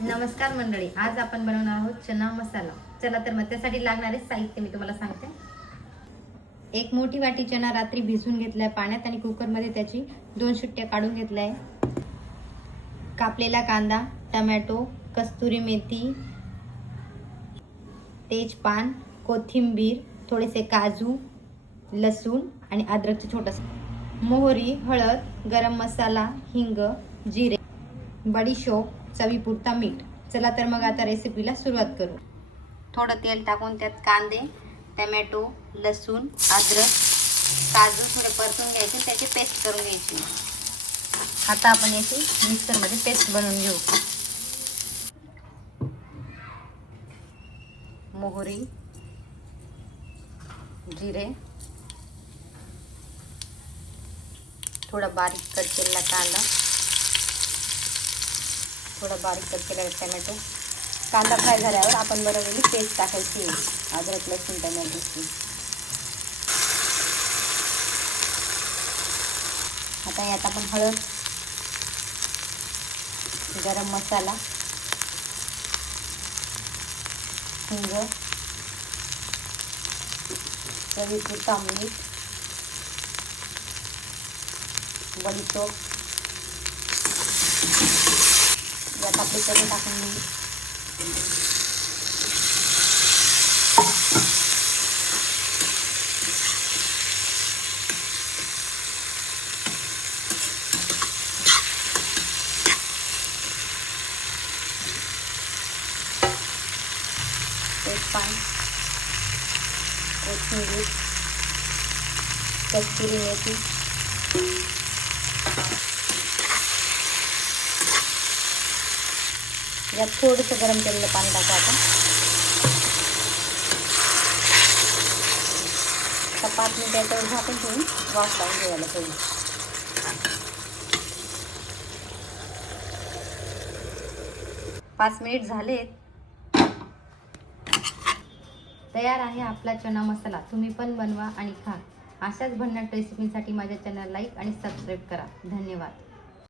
नमस्कार मंडळी, आज आपण बनवणार आहोत चना मसाला। चला तर मग त्यासाठी लागणारे साहित्य मी तुम्हाला सांगते। एक मोठी वाटी चना रात्री भिजवून घेतलाय पाण्यात आणि कुकर मध्ये त्याची 2 शिट्ट्या काढून घेतलाय। कापलेला कांदा, टोमॅटो, कस्तुरी मेथी, तेजपान, कोथिंबीर, थोडेसे काजू, लसूण आणि अद्रकचे छोटस, मोहरी, हळद, गरम मसाला, हिंग, जिरे, बडीशोप, चवीपुरता मीठ। चला तर मग आता रेसिपीला सुरुवात करू। थोडं तेल टाकून त्यात कांदे, टोमॅटो, लसूण, अद्रक, काजू थोडे परतून घ्यायचे, त्याची पेस्ट करून घ्यायची। आता आपण याची मिक्सर मध्ये पेस्ट बनवून घेऊ। मोहरी, जिरे, थोड़ा बारीक कट केलेला कांदा, थोड़ा बारीक कट केलेला टोमॅटो। कांदा फ्राय झाल्यावर आपण बनवलेली पेस्ट टाकायची, अद्रक लसूण टोमॅटोची। आता यात आपण हळद, गरम मसाला, हिंग, चवीपुरता मीठ, बडीशोप, यात आपले चणे टाकून घेऊ। तेजपान, कोथिंबीर, कस्तुरी मेथी, यात थोडंसं गरम केलेलं पाणी टाकू आपण। आता 5 मिनिट याच्यावर झाकून ठेवून वाफ लावून घ्यायला पाहिजे। 5 मिनिट झालेत, तयार आहे आपला चना मसाला। तुम्ही पण बनवा आणि खा। अशाच भन्नाट रेसिपीसाठी माझ्या चॅनल लाईक आणि सबस्क्राईब करा। धन्यवाद।